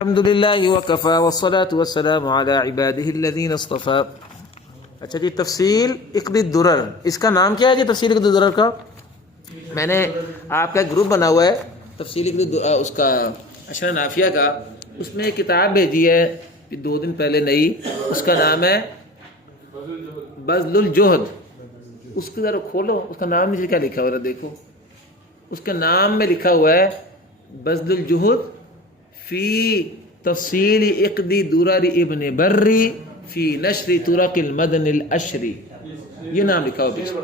الحمد للہ وکفی والصلاة والسلام علی عبادہ الذین اصطفی۔ اچھا جی، تفصیل عقد الدرر، اس کا نام کیا ہے جی؟ تفصیل عقد الدرر کا میں نے آپ کا گروپ بنا ہوا ہے، تفصیل عقد اس کا اشرح نافیہ کا، اس میں ایک کتاب بھیجی ہے 2 دن پہلے نئی، اس کا نام ہے بذل الجہد۔ اس کو ذرا کھولو، اس کا نام نیچے کیا لکھا ہوا ہے دیکھو، اس کا نام میں لکھا ہوا ہے بذل الجہد فی تفصیل عقد درر ابن بری فی نشر طرق المدن الاشری، یہ نام لکھا ہوا پیچھے،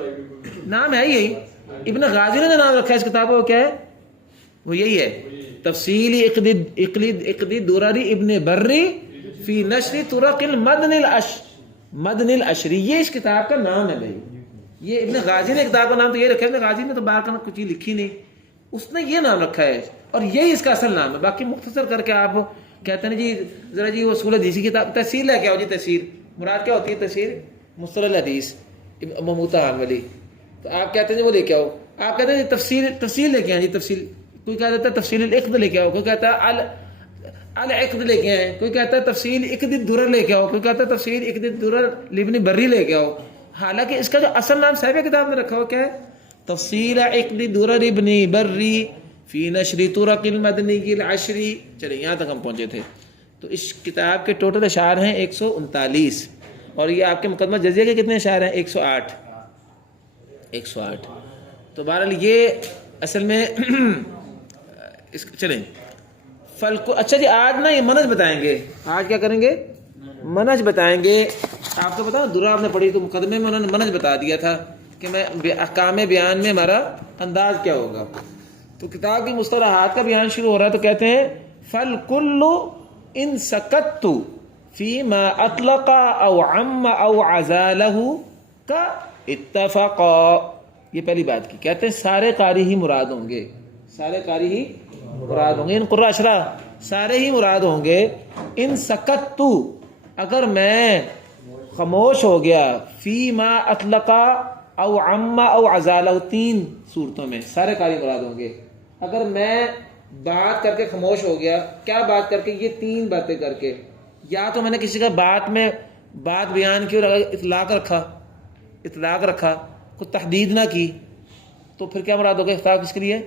نام ہے یہی، ابن غازی نے جو نام رکھا ہے اس کتاب کا وہ کیا ہے؟ وہ یہی ہے، تفصیل عقد درر ابن بری فی نشر طرق المدن مدن الاشری، یہ اس کتاب کا نام ہے بھائی۔ یہ ابن غازی نے کتاب کا نام تو یہ رکھا ہے، ابن غازی نے تو باہر کا کچھ چیز لکھی نہیں، اس نے یہ نام رکھا ہے اور یہی اس کا اصل نام ہے۔ باقی مختصر کر کے آپ کہتے ہیں جی ذرا جی وہ اصول حدیث کی کتاب تفسیر لے کے آؤ جی، تفسیر مراد کیا ہوتی ہے؟ تفسیر مصطلح الحدیث مموتہ حنبلی، تو آپ کہتے ہیں جی وہ لے کے آؤ، آپ کہتے ہیں جی تفصیل لے کے آئیں جی، تفصیل، کوئی کہتا ہے تفصیل العقد لے کے آؤ، کوئی کہتا ہے العقد لے کے آئیں، کوئی کہتا ہے تفصیل عقد الدرر لے کے آؤ، کوئی کہتا ہے تفصیل عقد الدرر لابن بری لے کے آؤ، حالانکہ اس کا جو اصل نام صاحب کتاب نے رکھا ہوا کیا ہے؟ تفصیل عقد درر ابن بری فی نشر طرق المدنی العشری۔ چلیں یہاں تک ہم پہنچے تھے، تو اس کتاب کے ٹوٹل اشعار ہیں 139، اور یہ آپ کے مقدمہ جزیہ کے کتنے اشعار ہیں؟ 108۔ تو بہرحال یہ اصل میں چلیں فلکو، اچھا جی آج نا یہ منہج بتائیں گے، آج کیا کریں گے؟ منہج بتائیں گے۔ آپ کو بتاؤ درہ آپ نے پڑھی تو مقدمے میں انہوں نے منہج بتا دیا تھا کہ میں احکام بیان میں ہمارا انداز کیا ہوگا، تو کتاب کی مصطلحات کا بیان شروع ہو رہا ہے، تو کہتے ہیں فَالْكُلُّ إِن سَكَتْتُ فِي مَا أَطْلَقَ أَوْ عَمَّ أَوْ عَزَالَهُ كَاتَّفَقَا۔ یہ پہلی بات کی، کہتے ہیں سارے قاری ہی مراد ہوں گے، سارے قاری ہی مراد ہوں گے، ان قراء اشرا سارے ہی مراد ہوں گے۔ ان سکت، اگر میں خاموش ہو گیا، فی ما اطلقا او عم او عزالہ، 3 صورتوں میں سارے قاری مراد ہوں گے۔ اگر میں بات کر کے خاموش ہو گیا، کیا بات کر کے؟ یہ 3 باتیں کر کے، یا تو میں نے کسی کا بات میں بات بیان کی اور اطلاق رکھا، کوئی تحدید نہ کی، تو پھر کیا مراد ہوگا؟ اطلاق کس کے لیے؟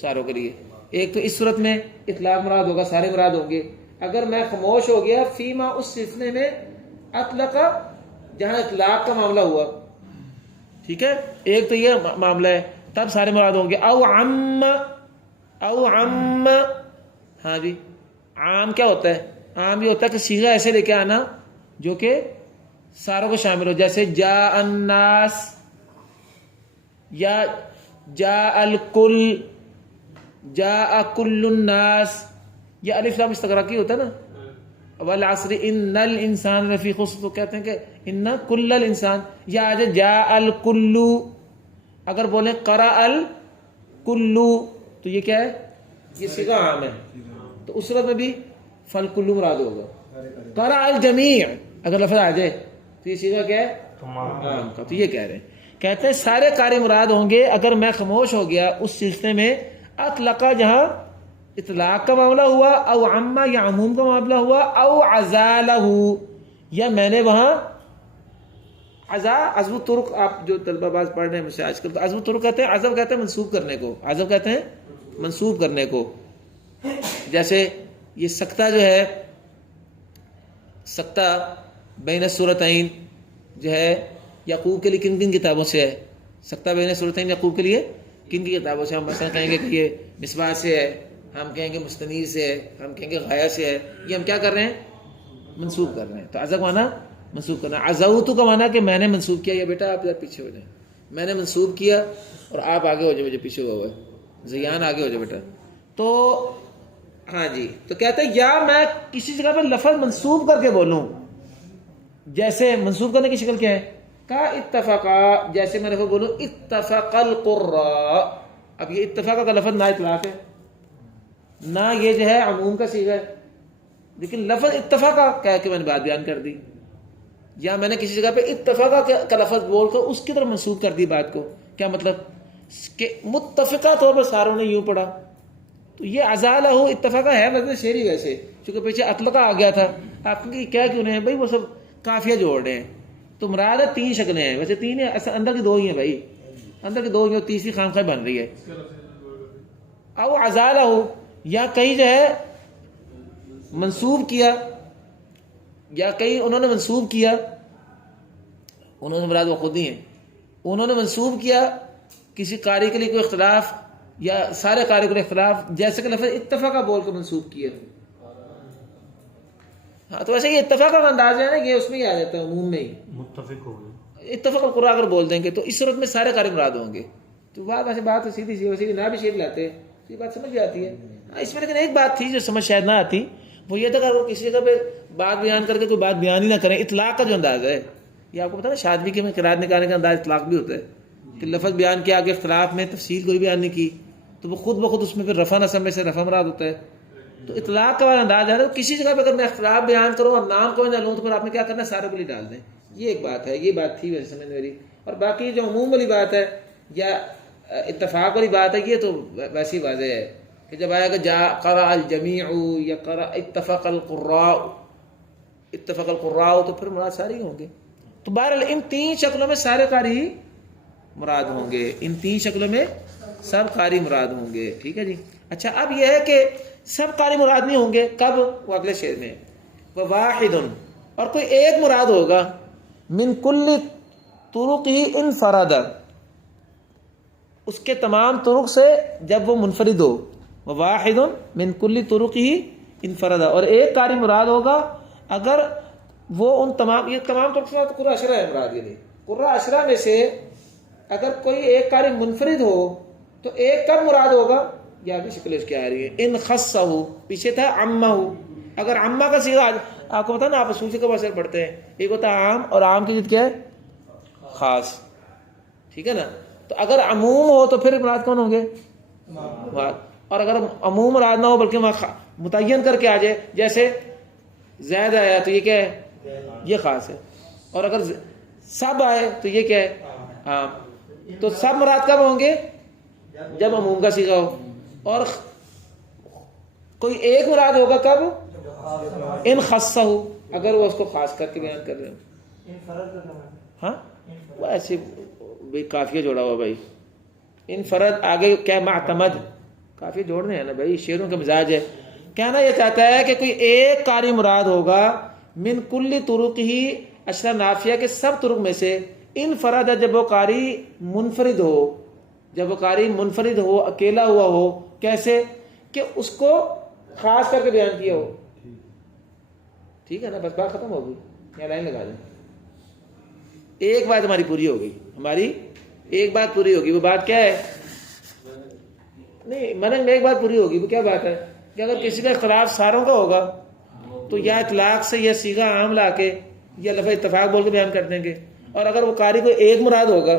ساروں کے لیے۔ ایک تو اس صورت میں اطلاق مراد ہوگا، سارے مراد ہوں گے۔ اگر میں خاموش ہو گیا فیما، اس سلسلے میں اطلق، جہاں اطلاق کا معاملہ ہوا، ٹھیک ہے، ایک تو یہ معاملہ ہے، تب سارے مراد ہوں گے۔ او عم، ہاں جی، عام کیا ہوتا ہے؟ عام یہ ہوتا ہے کہ صیغہ ایسے لے کے آنا جو کہ ساروں کو شامل ہو، جیسے جاء الناس یا جاء الکل، جاء کل الناس، یہ الف لام استغراقی ہوتا ہے نا، والعصر ان الانسان لفی خسر، تو کہتے ہیں کہ ان کل الانسان، یا آج جاء الکل، اگر بولیں قرأ الکل تو یہ کیا ہے؟ یہ صیغہ عام ہے، تو اس صورت میں بھی فالکل مراد ہوگا۔ قرأ الجمیع اگر لفظ آ جائے تو یہ صیغہ کیا ہے؟ عام کا۔ تو یہ کہہ رہے ہیں، کہتے ہیں سارے قاری مراد ہوں گے اگر میں خاموش ہو گیا اس سلسلے میں اطلقا، جہاں اطلاق کا معاملہ ہوا، او عما، یا عموم کا معاملہ ہوا، او عزالہ، یا میں نے وہاں عزو الطرق، آپ جو طلبہ باز پڑھ رہے ہیں مجھ سے آج کل، تو عزو الطرق کہتے ہیں، عزو کہتے ہیں منسوب کرنے کو، عزو کہتے ہیں منسوب کرنے کو۔ جیسے یہ سکتہ جو ہے، سکتہ بین السورتین جو ہے یعقوب کے لیے کن کن کتابوں سے ہے؟ سکتہ بین السورتین یعقوب کے لیے کن کی کتابوں سے؟ ہم مثلا کہیں گے کہ یہ مصباح سے ہے، ہم کہیں گے مستنیر سے ہے، ہم کہیں گے غایہ سے ہے، یہ ہم کیا کر رہے ہیں؟ منسوب کر رہے ہیں۔ تو عزا کا معنی منسوب کرنا، عزوتو کا معنی کہ میں نے منسوب کیا، یا بیٹا آپ ادھر پیچھے ہو جائیں، میں نے منسوب کیا اور آپ آگے ہو جائے، مجھے پیچھے ہوا ہوا ہے، زیان آگے ہو جائے بیٹا۔ تو ہاں جی، تو کہتے ہیں یا میں کسی جگہ پر لفظ منسوب کر کے بولوں، جیسے منسوب کرنے کی شکل کیا ہے؟ کا اتفقا، جیسے میں لفظ بولوں اتفق القراء، اب یہ اتفاق کا لفظ نہ اطلاق ہے نہ یہ جو ہے عموم کا صیغہ ہے، لیکن لفظ اتفاق کہہ کے میں نے بات بیان کر دی، یا میں نے کسی جگہ پہ اتفاق کا لفظ بول کر اس کی طرف منسوب کر دی بات کو، کیا مطلب؟ کہ متفقہ طور پر ساروں نے یوں پڑھا، تو یہ ازالہ اتفاقہ ہے وزن شعری ویسے، چونکہ پیچھے اطلقہ آ گیا تھا. آپ کی کیا کیوں نہیں ہے بھائی، وہ سب قافیہ جوڑ رہے ہیں. تو مراد ہے 3 شکلیں ہیں، ویسے 3 ہیں، اندر کی 2 ہی ہیں بھائی، اندر کی 2 ہی ہیں، تیسری خامخواہ بن رہی ہے. او ازالہ ہو، یا کہیں جو ہے منسوب کیا، یا کہیں انہوں نے منسوب کیا، انہوں نے مراد وہ خود ہی ہیں، انہوں نے منسوب کیا کسی قاری کے لیے کوئی اختلاف یا سارے قاری کے لیے اختلاف، جیسے کہ لفظ اتفاقہ بول کے منسوب کیا. ہاں تو ویسے یہ اتفاق کا انداز ہے نا، یہ اس میں ہی آ جاتا ہے عموم میں ہی، متفق ہو گئے. اتفاق القرآن اگر بول دیں گے تو اس صورت میں سارے قاری مراد ہوں گے. تو ویسے بات سیدھی سی، ویسے نہ بھی شیر لاتے یہ بات سمجھ جاتی ہے. اس میں لیکن ایک بات تھی جو سمجھ شاید نہ آتی، وہ یہ تھا کہ اگر کسی جگہ پہ بات بیان کر کے کوئی بات بیان ہی نہ کریں، اطلاق کا جو انداز ہے، یہ آپ کو پتا نا شادی کے میں قرات نکالنے کا انداز اطلاق بھی ہوتا ہے کہ لفظ بیان کیا، آگے اختلاف میں تفصیل کوئی بیان نہیں کی تو وہ خود بخود اس میں پھر رفع نصب میں سے رفع مراد ہوتا ہے. تو اطلاق کا والا انداز ہے نا، کسی جگہ پہ اگر میں اختلاف بیان کروں اور نام کوئی نہ لوں تو پھر آپ نے کیا کرنا ہے، سارے کو لیے ڈال دیں. یہ ایک بات ہے، یہ بات تھی ویسے سمجھ میری. اور باقی جو عموم والی بات ہے یا اتفاق والی بات ہے، یہ تو ویسی واضح ہے کہ جب آئے گا جا قرأ الجمیع یا قرأ اتفق القراء تو پھر مراد سارے ہوں گے. تو بہرحال ان 3 شکلوں میں سارے قاری مراد ہوں گے، ان 3 شکلوں میں سب قاری مراد ہوں گے. ٹھیک ہے جی. اچھا اب یہ ہے کہ سب قاری مراد نہیں ہوں گے، کب؟ وہ اگلے شعر میں واحد، اور کوئی ایک مراد ہوگا، من کل طرقہ انفرد، اس کے تمام طرق سے جب وہ منفرد ہو. واحد من کل طرقہ انفرد، اور ایک قاری مراد ہوگا اگر وہ ان تمام، یہ تمام طرق سے قرآن اشرہ ہے مراد، یہ نہیں قرآن اشرہ میں سے اگر کوئی ایک قاری منفرد ہو تو ایک کب مراد ہوگا، یہ آگے شکل اس کی آ رہی ہے. ان خصہ، پیچھے تھا عمہ، اگر عمہ کا صیغہ آپ کو پتا نا، آپ اصول فقہ اثر پڑھتے ہیں، ایک ہوتا ہے عام اور عام کی ضد کیا ہے، خاص. ٹھیک ہے نا. تو اگر عموم ہو تو پھر مراد کون ہوں گے، اور اگر عموم مراد نہ ہو بلکہ متعین کر کے آ جائے، جیسے زید آیا تو یہ کیا ہے، یہ خاص ہے. اور اگر سب آئے تو یہ کیا ہے، عام. تو سب مراد کب ہوں گے، جب عموم کا صیغہ ہو. اور کوئی ایک مراد ہوگا کب، ان خصہ ہو، اگر وہ اس کو خاص کر کے بیان کر رہے ہو. ہاں وہ ایسے بھائی کافیہ جوڑا ہوا بھائی، انفرد آگے کیا، معتمد، کافی جوڑنے ہیں نا بھائی، شعروں کا مزاج ہے. کہنا یہ چاہتا ہے کہ کوئی ایک قاری مراد ہوگا من کل طرق ہی، اشرا نافیہ کے سب طرق میں سے، انفرد جب وہ قاری منفرد ہو، جب وہ قاری منفرد ہو، اکیلا ہوا ہو. کیسے کہ اس کو خاص کر کے بیان کیا ہو. ٹھیک ہے نا، بس بات ختم ہو گئی، یہاں لائن لگا دیں. ایک بات ہماری پوری ہو گئی، ہماری ایک بات پوری ہوگی. وہ بات کیا ہے، نہیں منہج میں ایک بات پوری ہوگی. وہ کیا بات ہے کہ اگر کسی کا اختلاف ساروں کا ہوگا تو یا اطلاق سے یا صیغہ عام لا کے یا لفظ اتفاق بول کے بیان کر دیں گے. اور اگر وہ قاری کو ایک مراد ہوگا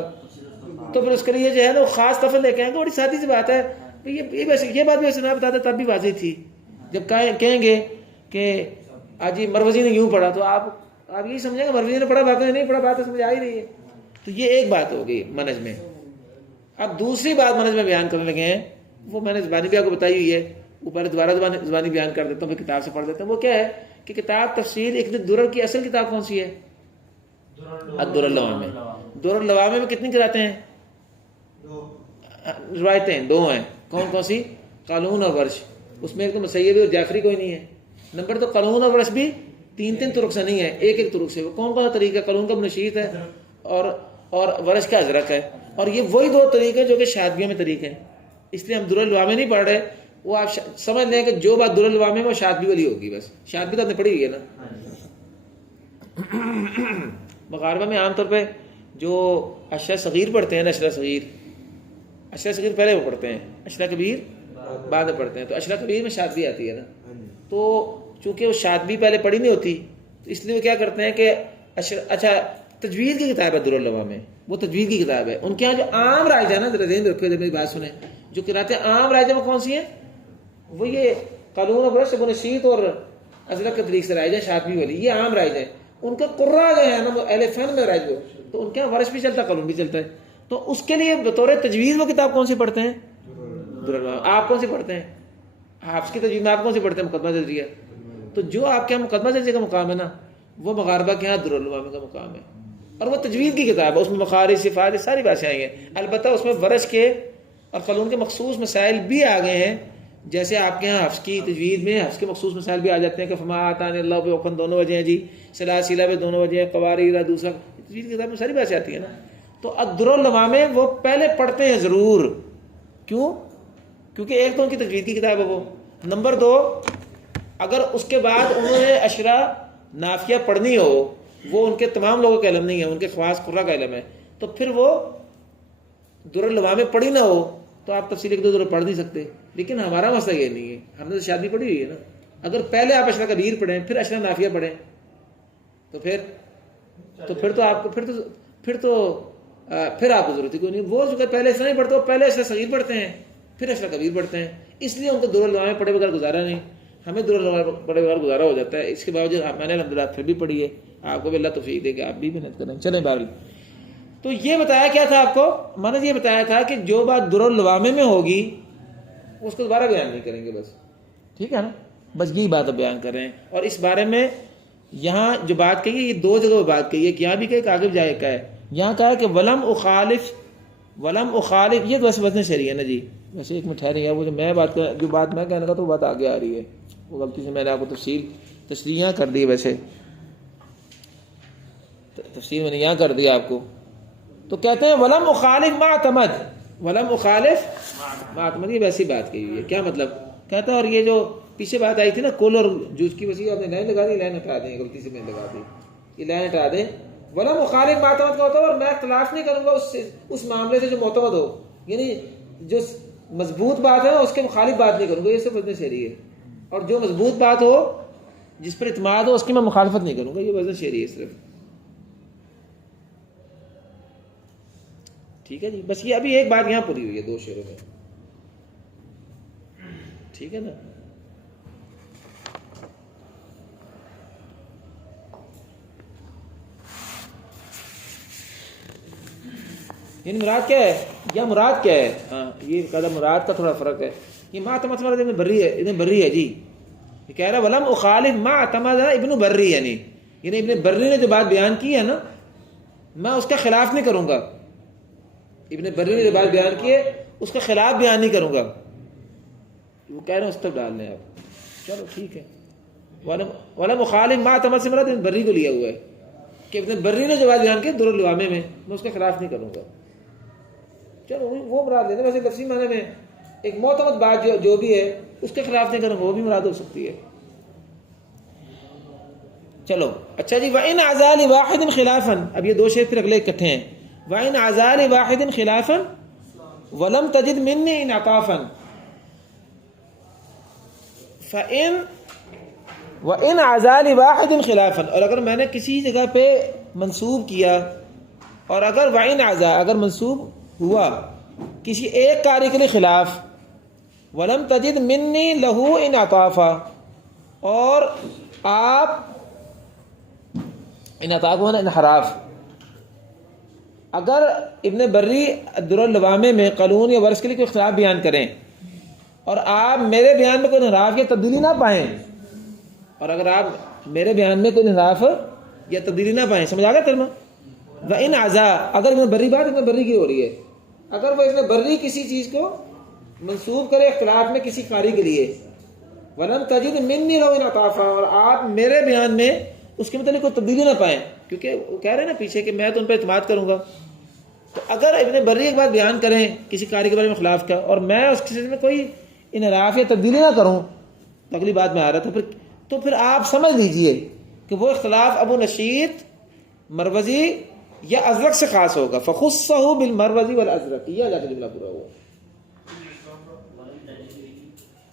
تو پھر اس کے لیے جو ہے نا وہ خاص لفظ لے کے آئیں گے. بڑی سادی سی بات ہے. یہ بات بھی ویسے نہ بتاتے تب بھی واضح تھی. جب کہیں گے کہ آج مروزی نے یوں پڑھا تو آپ یہی سمجھیں گے مروزی نے پڑھا، باقی نہیں پڑھا، بات سمجھ آ ہی رہی ہے. تو یہ ایک بات ہو گئی منہج میں. اب دوسری بات منہج میں بیان کرنے لگے ہیں، وہ میں نے زبانی بھی آپ کو بتائی ہوئی ہے، اوپر دوبارہ زبانی بیان کر دیتا ہوں، پھر کتاب سے پڑھ دیتا ہوں. وہ کیا ہے کہ کتاب تفسیر اقد الدرر کی اصل کتاب کون سی ہے، الدرر اللوامع. درر اللوامع میں کتنی قراتیں ہیں، روایتیں 2 ہیں. کون سی، قالون اور ورش. اس میں ایک تو مسیبی اور جعفری کوئی نہیں ہے. نمبر تو قالون اور ورش بھی 3 طرق سے نہیں ہے، ایک طرق سے. وہ کون سا طریقہ، قالون کا منشیت ہے اور ورش کا ازرق ہے. اور یہ وہی 2 طریقے جو کہ شاطبیہ میں طریقے ہیں. اس لیے ہم درر اللوامع نہیں پڑھ رہے. وہ آپ سمجھ لیں کہ جو بات درر اللوامع میں وہ شاطبی والی ہوگی. بس شاطبی تو آپ نے پڑھی ہوئی ہے نا. مغاربہ میں عام طور پہ جو اشرا صغیر پڑھتے ہیں نا، اشرا صغیر پہلے وہ پڑھتے ہیں، اشرا کبیر بعد میں پڑھتے ہیں. تو اشرا کبیر میں شاطبی آتی ہے نا. تو چونکہ وہ شاطبی پہلے پڑھی نہیں ہوتی تو اس لیے وہ کیا کرتے ہیں کہ اچھا تجوید کی کتاب ہے درر اللوامع، وہ تجوید کی کتاب ہے. ان کے یہاں جو عام رائج ہے نا، ذرا ذہن رکھو، میری بات سنیں، جو قراتیں عام رائج ہیں وہ کون سی ہیں، وہ یہ قالون اور ورش، منشیت اور ازرق کے طریق سے رائج ہے، شاطبی والی، یہ عام رائج ہے. ان کے قراء جو ہے نا وہ اہل فن میں رائج ہو، تو ان کے یہاں ورش بھی چلتا ہے، قالون بھی چلتا ہے. تو اس کے لیے بطور تجوید وہ کتاب کون سی پڑھتے ہیں، درر اللوامع. آپ کون سی پڑھتے ہیں، حفظ کی تجوید میں آپ کون سے پڑھتے ہیں؟ مقدمہ درجیہ. تو جو آپ کے یہاں مقدمہ درجے کا مقام ہے نا وہ مغاربہ کے یہاں درالعلوم کا مقام ہے, اور وہ تجوید کی کتاب ہے, اس میں مخارج صفات ساری باتیں آئی ہیں. البتہ اس میں ورش کے اور قانون کے مخصوص مسائل بھی آ گئے ہیں, جیسے آپ کے یہاں حفظ کی تجوید میں حفظ کے مخصوص مسائل بھی آ جاتے ہیں کہ فما آتان اللہ پہ اوقن دونوں وجہ ہیں جی, سلاسلہ پہ دونوں وجہ ہیں, قواریر دوسرا, تجوید کی کتاب میں ساری باتیں آتی ہیں نا. تو الدرالعلوم میں وہ پہلے پڑھتے ہیں ضرور. کیوں؟ کیونکہ ایک تو ان کی تجوید کی کتاب ہے وہ, نمبر دو اگر اس کے بعد انہوں نے اشرا نافیہ پڑھنی ہو, وہ ان کے تمام لوگوں کا علم نہیں ہے, ان کے خواص قرہ کا علم ہے, تو پھر وہ درالعلوم میں پڑھی نہ ہو تو آپ تفصیل ایک دو ضرور پڑھ نہیں سکتے. لیکن ہمارا مسئلہ یہ نہیں ہے, ہم نے تو شادی پڑھی ہوئی ہے نا. اگر پہلے آپ اشرا کبیر پڑھیں پھر اشرا نافیہ پڑھیں تو پھر تو آپ کو پھر آپ کو ضرورت ہی کوئی نہیں. وہ جو کہ پہلے اشرا نہیں پڑھتے وہ پہلے اشرا صغیر پڑھتے ہیں پھر اشرا کبیر پڑھتے ہیں, اس لیے ان کو درالعلوم میں پڑھے بغیر گزارا نہیں. ہمیں درالعلوم پڑھے بغیر گزارا ہو جاتا ہے. اس کے باوجود میں نے الحمدللہ پھر بھی پڑھی ہے, آپ کو بھی اللہ توفیق دے کہ آپ بھی محنت کریں. چلیں بہرحال, تو یہ بتایا کیا تھا آپ کو, میں نے یہ بتایا تھا کہ جو بات درالعلوم میں ہوگی اس کو دوبارہ بیان نہیں کریں گے بس, ٹھیک ہے نا, بس یہی بات اب بیان کر رہے ہیں. اور اس بارے میں یہاں جو بات کہی ہے یہ دو جگہ بات کہی ہے, کہ یہاں بھی کہ آگے جائے کا ہے, یہاں کہا ہے کہ ولم اخالف, یہ تو ویسے وزن شرعی ہے نا جی. ویسے ایک میں ٹھہرے ہیں, وہ جو بات میں کہنے کا تو وہ بات آگے آ رہی ہے, وہ غلطی سے میں نے آپ کو تشریح کر دی. ویسے تفسیر میں نے یہاں کر دیا آپ کو. تو کہتے ہیں ولم اخالف ما اعتمد, ولم اخالف ما اعتمد, یہ ویسی بات کہی ہے. کیا مطلب کہتا ہے, اور یہ جو پیچھے بات آئی تھی نا کل اور جوز کی وسیع, آپ نے لائن لگا دی, لائن ہٹا دیں, غلطی سے میں لگا دی, یہ لائن ہٹا دیں. ولم اخالف ما اعتمد کا ہوتا ہے اور میں اختلاف نہیں کروں گا اس معاملے سے جو معتمد ہو, یعنی جو مضبوط بات ہے اس کے مخالف بات نہیں کروں گا, یہ صرف وزن شعری ہے. اور جو مضبوط بات ہو جس پر اعتماد ہو اس کی میں مخالفت نہیں کروں گا, یہ وزن شعری ہے صرف. ٹھیک ہے جی, بس یہ ابھی ایک بات یہاں پوری ہوئی ہے دو شعروں میں, ٹھیک ہے نا. یعنی مراد کیا ہے, یا مراد کیا ہے, ہاں یہ کہا مراد کا تھوڑا فرق ہے. یہ ما اعتمد ابن بری ہے, ابن بری ہے جی, یہ کہہ رہا ولم اخالف ما اعتمد ابن بری, یعنی ابن بری نے جو بات بیان کی ہے نا میں اس کا خلاف نہیں کروں گا. ابن بری نے جو بات بیان کی ہے اس کا خلاف بیان نہیں کروں گا. وہ کہہ رہے ہیں اس تک ڈال لیں آپ, چلو ٹھیک ہے. ولم اخالف ما اعتمد سے مراد ابن بری کو لیا ہوا ہے کہ ابن بری نے جو بات بیان کی درالعلوم میں اس کا خلاف نہیں کروں گا. چلو وہ مراد لیتے, ویسے لفظی معنی میں ایک معتمد بات جو بھی ہے اس کے خلاف نہیں کروں گا, وہ بھی مراد ہو سکتی ہے. چلو اچھا جی. وَإِنْ عَزَا لِوَاحِدٍ خِلَافًا, اب یہ دو شعر پھر اگلے اکٹھے ہیں. وَإِنْ عَزَا لِوَاحِدٍ خِلَافًا وَلَمْ تَجِدْ مِنِّي انْعِطَافًا وَإِنْ عَزَا لِوَاحِدٍ خِلَافًا, اور اگر میں نے کسی جگہ پہ منسوب کیا, اور اگر وَإِنْ عَزَا اگر منسوب ہوا کسی ایک قاری کے لیے خلاف, وَلَمْ تَجِدْ مِنِّي لَهُ انْعِطَافًا, اور آپ انعطاف ہونا انحراف, اگر ابن بری درالعلوم میں قانون یا ورث کے لیے کوئی اختلاف بیان کریں اور آپ میرے بیان میں کوئی انحراف یا تبدیلی نہ پائیں, اور اگر آپ میرے بیان میں کوئی انحراف یا تبدیلی نہ پائیں, سمجھ آ گیا ترجمہ. وَإِنْ عَزَا, اگر ابن بری بات ابن بری کی ہو رہی ہے, اگر وہ ابن بری کسی چیز کو منسوب کرے اختلاف میں کسی قاری کے لیے, وَلَمْ تَجِدْ مِنِّي لَهُ انْعِطَافًا, اور آپ میرے بیان میں اس کے متعلق کوئی تبدیلی نہ پائیں, کیونکہ وہ کہہ رہے ہیں نا پیچھے کہ میں تو ان پہ اعتماد کروں گا. تو اگر ابن بری ایک بات بیان کریں کسی قاری کے بارے میں خلاف کا, اور میں اس کے میں کوئی انحراف یا تبدیلی نہ کروں, تو اگلی بات میں آ رہا تھا, تو پھر آپ سمجھ لیجئے کہ وہ اختلاف ابو نشید مروزی یا ازرق سے خاص ہوگا. فخصہ بالمروزی والازرق, یہ جا کے جملہ پورا ہوا.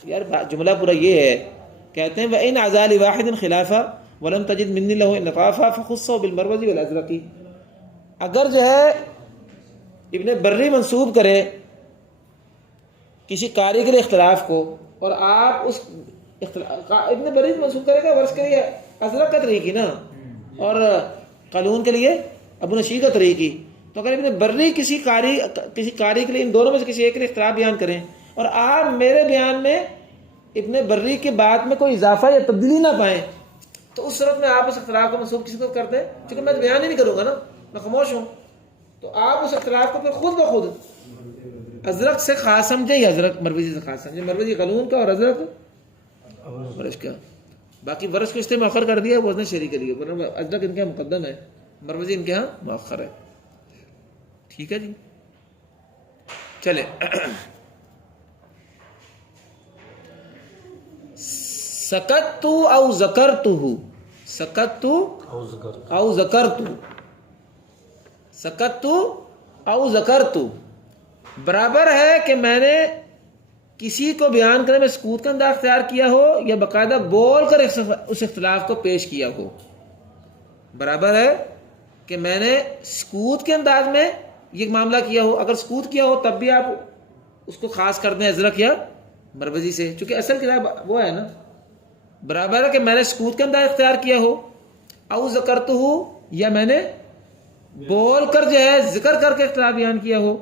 یار جملہ پورا یہ ہے, کہتے ہیں وَإِنْ عَزَا لِوَاحِدٍ خِلَافًا وَلَمْ تَجِدْ مِنِّي لَهُ انْعِطَافًا فَخُصَّهُ بِالْمَرْوَزِ وَالْأَزْرَقِ. اگر جو ہے ابن بری منسوب کرے کسی قاری کے لیے اختلاف کو, اور آپ اس ابن بری منسوب کرے گا ورث کے لیے ازرق کا طریقی نا, اور قانون کے لیے ابو نشید کا طریقی, تو اگر ابن بری کسی قاری کے لیے ان دونوں میں سے کسی ایک کے لیے اختلاف بیان کریں, اور آپ میرے بیان میں ابن بری کے بعد میں کوئی اضافہ یا تبدیلی نہ پائیں تو اس صورت میں آپ اس اختلاف کو منسوخ کسی کو کرتے ہیں؟ چونکہ میں بیان ہی نہیں کروں گا نا، میں خاموش ہوں، تو آپ اس اختلاف کو پھر خود بخود ازرق سے خاص سمجھیں یا ازرق مروزی سے خاص سمجھیں، مروزی قانون کا اور ازرق ورش کا. باقی ورش کو اس نے مؤخر کر دیا، وہ اس نے شریک کر دیا، ورنہ ازرق ان کے یہاں مقدم ہے، مروزی ان کے یہاں مؤخر ہے. ٹھیک ہے جی، چلے. سکت او ذکرتہ، سکت او ذکرتہ، سکت او ذکرتہ برابر ہے کہ میں نے کسی کو بیان کرنے میں سکوت کا انداز اختیار کیا ہو یا باقاعدہ بول کر اس اختلاف کو پیش کیا ہو. برابر ہے کہ میں نے سکوت کے انداز میں یہ معاملہ کیا ہو، اگر سکوت کیا ہو تب بھی آپ اس کو خاص کر دیں ازرق یا مروزی سے، چونکہ اصل کتاب وہ ہے نا. برابر ہے کہ میں نے سکوت کا انداز اختیار کیا ہو، او ذکرتہ یا میں نے بول کر جو ہے ذکر کر کے اختلاف بیان کیا ہو،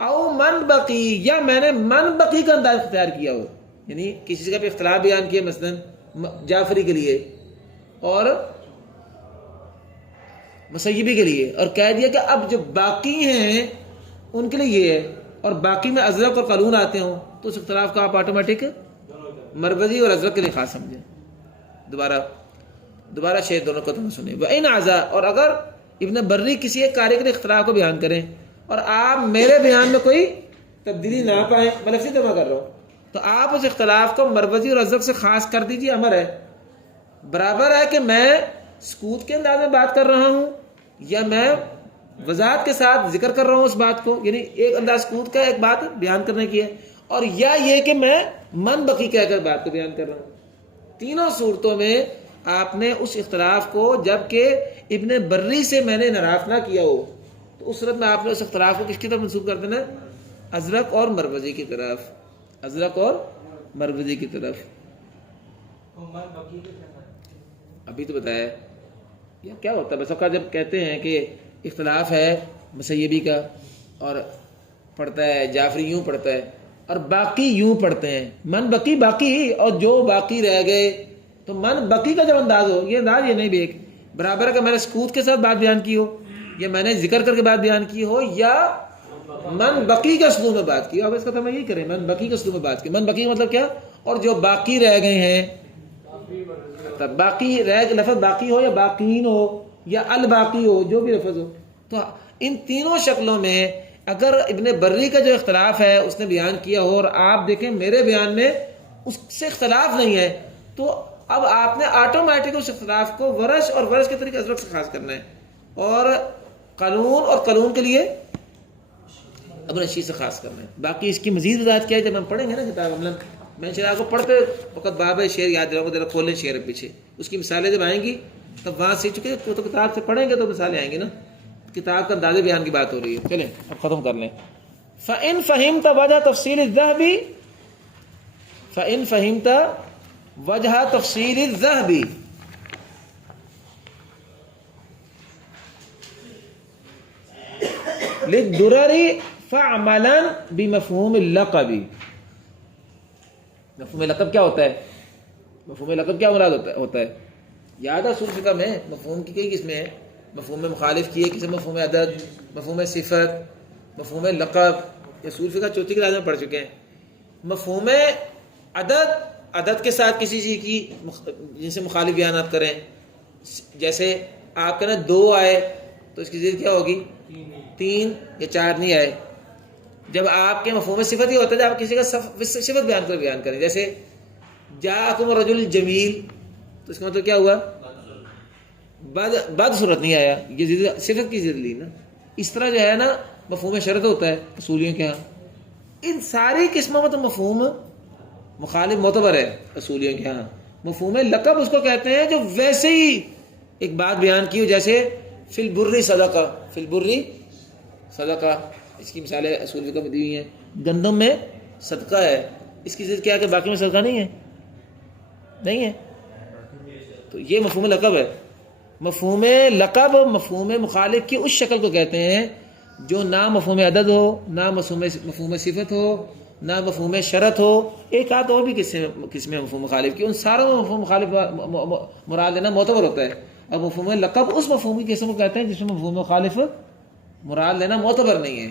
او من بقی یا میں نے من بقی کا انداز اختیار کیا ہو، یعنی کسی کا بھی اختلاف بیان کیا مثلا جعفری کے لیے اور مسیبی کے لیے، اور کہہ دیا کہ اب جو باقی ہیں ان کے لیے یہ ہے، اور باقی میں ازرق اور قلون آتے ہوں تو اس اختلاف کو آپ آٹومیٹک مروزی اور ازرق کے لیے خاص سمجھیں. دوبارہ شیخ دونوں کو تم سنیں. وَإِنْ عَزَا، اور اگر ابن بری کسی ایک قاری کے اختلاف کو بیان کریں اور آپ میرے بیان میں کوئی تبدیلی نہ پائیں، میں لفظی ترجمہ کر رہا ہوں، تو آپ اس اختلاف کو مروزی اور ازرق سے خاص کر دیجیے. امر ہے، برابر ہے کہ میں سکوت کے انداز میں بات کر رہا ہوں یا میں وضاحت کے ساتھ ذکر کر رہا ہوں اس بات کو، یعنی ایک انداز سکوت کا ایک بات بیان کرنے کی ہے، اور یا یہ کہ میں من بقی کہہ کر بات کو بیان کر رہا ہوں. تینوں صورتوں میں آپ نے اس اختلاف کو جب کہ ابن بری سے میں نے انحراف نہ کیا ہو تو اس صورت میں آپ نے اس اختلاف کو کس کی طرف منسوخ کر دینا؟ ازرق اور مروزی کی طرف، ازرق اور مروزی کی طرف. ابھی تو بتایا یا کیا ہوتا ہے بس اوقات جب کہتے ہیں کہ اختلاف ہے مسیبی کا اور پڑھتا ہے جعفری یوں پڑھتا ہے اور باقی یوں پڑھتے ہیں، من بقی باقی، اور جو باقی رہ گئے تو من بقی کا جب انداز ہو، یہ انداز یہ نہیں بھی ایک برابر ہے کہ میں نے سکوت کے ساتھ بات بیان کی ہو یا میں نے ذکر کر کے بات بیان کی ہو یا من بقی کا اسلوب میں بات کی. اب اس کا تو میں یہی کریں، من بقی کا اسلوب میں بات کی. من بقی کا مطلب کیا؟ اور جو باقی رہ گئے ہیں، تب باقی رہ لفظ باقی ہو یا باقین ہو یا الباقی ہو، جو بھی لفظ ہو، تو ان تینوں شکلوں میں اگر ابن بری کا جو اختلاف ہے اس نے بیان کیا ہو اور آپ دیکھیں میرے بیان میں اس سے اختلاف نہیں ہے، تو اب آپ نے آٹومیٹک اس اختلاف کو ورش اور ورش کے طریقے ازرق سے خاص کرنا ہے، اور قانون اور قانون کے لیے ابن اشی سے خاص کرنا ہے. باقی اس کی مزید وضاحت کیا ہے جب ہم پڑھیں گے نا کتاب عملاً. میں شعر کو پڑھتے وقت باب شعر یاد رہا ذرا کھولیں شعر پیچھے، اس کی مثالیں جب آئیں گی تب وہاں سے، چونکہ تو کتاب سے پڑھیں گے تو مثالیں آئیں گی نا، کتاب کا انداز بیان کی بات ہو رہی ہے. چلیں اب ختم کر لیں. فَإِن فَهِمْتَ وَجْهَ تَفْصِيلِ الذَّهْبِ، فَإِن فَهِمْتَ وَجْهَ تَفْصِيلِ الذَّهْبِ لِلدُّرَرِ فَعْمَلًا بِمَفْهُومِ اللَّقَبِ. مفہوم لقب کیا ہوتا ہے؟ مفہوم لقب کیا مراد ہوتا ہے؟ یاد ہے اصول فقہ میں مفہوم کی کئی قسمیں ہیں. مفہوم مخالف کی ہے قسم، مفہوم عدد، مفہوم صفت، مفہوم لقب. یہ اصول فقہ چوتھی کلاس میں پڑھ چکے ہیں. مفہوم عدد، عدد کے ساتھ کسی چیز کی جن سے مخالف بیان آپ کریں، جیسے آپ کہنا 2 آئے تو اس کی ضد کیا ہوگی؟ 3 یا 4 نہیں آئے. جب آپ کے مفہوم صفت ہی ہوتا ہے جب آپ کسی کا صفت بیان کریں، جیسے جاءکم الرجل جمیل، تو اس کا مطلب کیا ہوا؟ بد صورت نہیں آیا، یہ صفت کی ضد لی نا. اس طرح جو ہے نا مفہوم شرط ہوتا ہے اصولیوں کے ہاں. ان ساری قسموں میں تو مفہوم مخالف معتبر ہے اصولیوں کے ہاں. مفہوم لقب اس کو کہتے ہیں جو ویسے ہی ایک بات بیان کی ہو، جیسے فی البری صدقہ، فی البری صدقہ. اس کی مثالیں اصول فقہ میں دی ہوئی ہیں. گندم میں صدقہ ہے، اس کی ضد کیا ہے کہ باقی میں صدقہ نہیں ہے، نہیں ہے، تو یہ مفہوم لقب ہے. مفہوم لقب مفہوم مخالف کی اس شکل کو کہتے ہیں جو نہ مفہوم عدد ہو، نہ مفہوم صفت ہو، نہ مفہوم شرط ہو. ایک آدھ اور بھی قسم مفہوم مخالف کی، ان ساروں میں مفہوم مخالف مراد لینا معتبر ہوتا ہے. اب مفہوم لقب اس مفہوم کی قسم کو کہتے ہیں جس میں مفہوم مخالف مراد لینا معتبر نہیں ہے.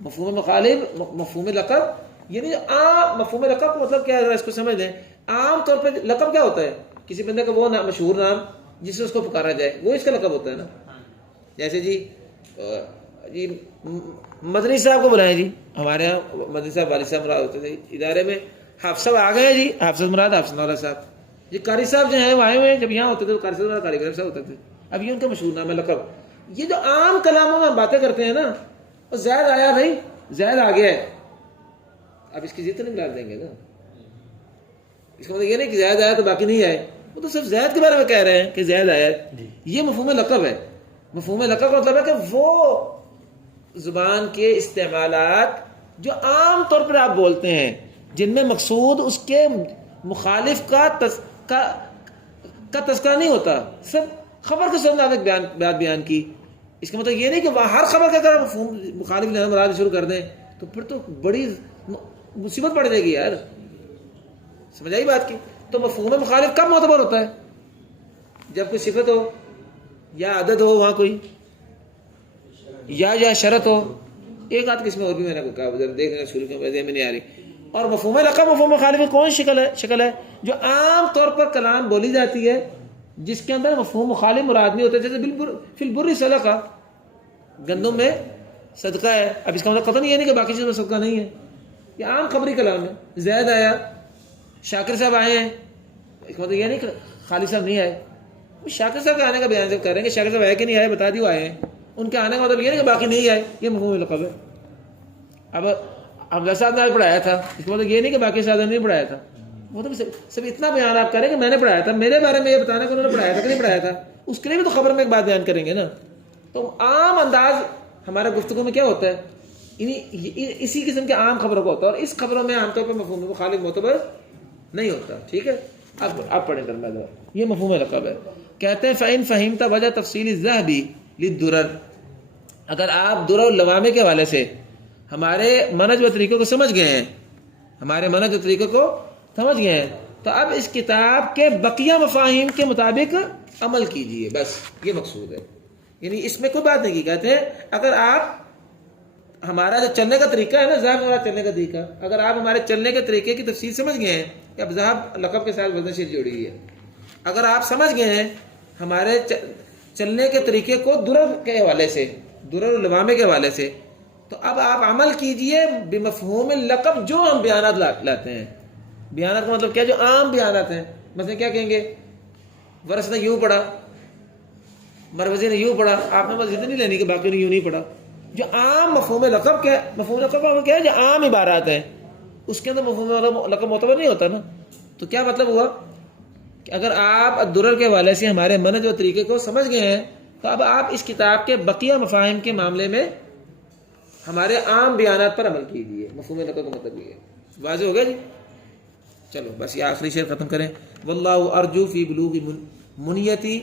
مفہوم مخالف مفہوم لقب یعنی عام مفہوم لقب کا مطلب کیا ہے اس کو سمجھ لیں. عام طور پہ لقب کیا ہوتا ہے؟ کسی بندے کا وہ مشہور نام جس سے اس کو پکارا جائے وہ اس کا لقب ہوتا ہے نا. جیسے جی مدنی صاحب کو بلائیں جی، ہمارے یہاں مدنی صاحب والد صاحب مراد ہوتے تھے ادارے میں. حافظ صاحب آ گئے ہیں جی، حافظ مراد حافظ مولا صاحب. جی قاری صاحب جو ہیں وہ آئے ہوئے ہیں، جب یہاں ہوتے تھے تو قاری صاحب قاری صاحب ہوتے تھے. اب یہ ان کا مشہور نام ہے لقب. یہ جو عام کلاموں میں ہم باتیں کرتے ہیں نا، وہ زید آیا بھائی، زید آ گیا ہے، اب اس کی ضد نہیں ڈال دیں گے نا. اس کا مطلب یہ نہیں کہ زید آیا تو باقی نہیں آئے، وہ تو صرف زید کے بارے میں کہہ رہے ہیں کہ زید آیا ہے. یہ مفہوم لقب ہے. مفہوم لقب کا مطلب ہے کہ وہ زبان کے استعمالات جو عام طور پر آپ بولتے ہیں جن میں مقصود اس کے مخالف کا تذکرہ نہیں ہوتا، صرف خبر کے سامنے آپ بات بیان کی. اس کا مطلب یہ نہیں کہ ہر خبر کا اگر مفہوم مخالف لینا مراد شروع کر دیں تو پھر تو بڑی مصیبت پڑ جائے گی یار. سمجھ آئی بات کی؟ تو مفہوم مخالف کب معتبر ہوتا ہے؟ جب کوئی صفت ہو یا عدد ہو وہاں کوئی، یا شرط ہو. ایک آدھ قسم اور بھی میں نے کہا دیکھنا شروع میں نہیں آ رہی. اور مفہوم لقب مفہوم مخالف کی کون شکل ہے؟ جو عام طور پر کلام بولی جاتی ہے جس کے اندر مفہوم مخالف مراد نہیں ہوتا. جیسے فی البر صدقہ، گندم میں صدقہ ہے. اب اس کا مطلب قطعاً یہ نہیں کہ باقی چیزوں میں صدقہ نہیں ہے. یہ عام خبری کلام ہے. زید آیا، شاکر صاحب آئے ہیں، اس کا مطلب یہ نہیں کہ خالد صاحب نہیں آئے. شاکر صاحب کے آنے کا بیان جب کر رہے ہیں کہ شاکر صاحب آئے کہ نہیں آئے بتا دیو آئے ہیں، ان کے آنے کا مطلب یہ نہیں کہ باقی نہیں آئے. یہ مفہوم لقب ہے. اب حمزہ صاحب نے پڑھایا تھا، اس کا مطلب یہ نہیں کہ باقی صاحب نے نہیں پڑھایا تھا. وہ تو صرف اتنا بیان آپ کریں کہ میں نے پڑھایا تھا، میرے بارے میں یہ بتانا کہ انہوں نے پڑھایا تھا کہ نہیں پڑھایا تھا، اس کے لیے بھی تو خبر میں ایک بات بیان کریں گے نا. تو عام انداز ہمارے گفتگو میں کیا ہوتا ہے؟ اسی قسم کے عام خبروں کا ہوتا ہے، اور اس خبروں میں عام طور پر مفہوم مخالف معتبر نہیں ہوتا. ٹھیک ہے، اب آپ پڑھیں کرنا دو. یہ مفہوم لقب ہے. کہتے ہیں فَإِن فَهِمْتَ وَجْهَ تَفْصِيلِ الذَّهْبِ لِلدُّرَرِ، اگر آپ درر اللوامع کے حوالے سے ہمارے منہج و طریقوں کو سمجھ گئے ہیں، ہمارے منہج و طریقوں کو سمجھ گئے ہیں، تو اب اس کتاب کے بقیہ مفاہیم کے مطابق عمل کیجئے. بس یہ مقصود ہے. یعنی اس میں کوئی بات نہیں کی. کہتے ہیں اگر آپ ہمارا جو چلنے کا طریقہ ہے نا، ذہب ہمارا چلنے کا طریقہ، اگر آپ ہمارے چلنے کے طریقے کی تفصیل سمجھ گئے ہیں کہ اب ذہب لقب کے ساتھ وزن شیر جوڑی ہے، اگر آپ سمجھ گئے ہیں ہمارے چلنے کے طریقے کو درر کے حوالے سے، درر اللوامع کے حوالے سے، تو اب آپ عمل کیجئے بمفہوم لقب جو ہم بیانات لاتے ہیں. بیانات کا مطلب کیا؟ جو عام بیانات ہیں. مثلا کیا کہیں گے؟ ورث نے یوں پڑھا، مروزی نے یوں پڑھا. آپ نے بس اتنی لینی کہ باقی نے یوں نہیں پڑھا. جو عام مفہوم لقب کیا؟ مفہوم لقب کا کیا ہے؟ جو عام عبارات ہیں اس کے اندر مفہوم لقب معتبر نہیں ہوتا نا. تو کیا مطلب ہوا کہ اگر آپ الدرر کے حوالے سے ہمارے منہج و طریقے کو سمجھ گئے ہیں تو اب آپ اس کتاب کے بقیہ مفاہیم کے معاملے میں ہمارے عام بیانات پر عمل کیجیے. مفہوم لقب کا مطلب یہ ہے. واضح ہو گیا جی؟ چلو بس یہ آخری شعر ختم کریں. واللہ ارجو فی بلوغ منیتی،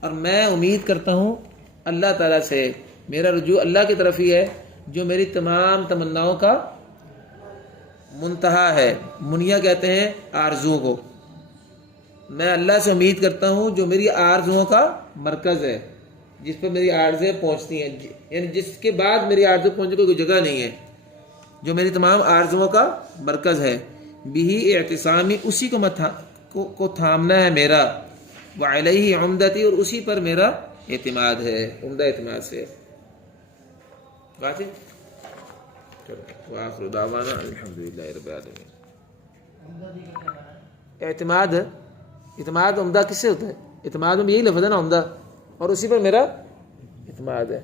اور میں امید کرتا ہوں اللہ تعالیٰ سے، میرا رجوع اللہ کی طرف ہی ہے جو میری تمام تمناؤں کا منتہا ہے. منیا کہتے ہیں آرزو کو. میں اللہ سے امید کرتا ہوں جو میری آرزوؤں کا مرکز ہے، جس پر میری آرزویں پہنچتی ہیں، یعنی جس کے بعد میری آرزو پہنچنے کو کوئی جگہ نہیں ہے، جو میری تمام آرزوؤں کا مرکز ہے. بھی اعتصامی، اسی کو تھامنا ہے میرا. وعلیہ عمدتی، اور اسی پر میرا اعتماد ہے، عمدہ اعتماد سے. بات ہے. چلو وآخر دعوانا الحمدللہ رب العالمین. اعتماد عمدہ کس سے ہوتا ہے؟ اعتماد میں یہی لفظ ہے نا، عمدہ، اور اسی پر میرا اعتماد ہے.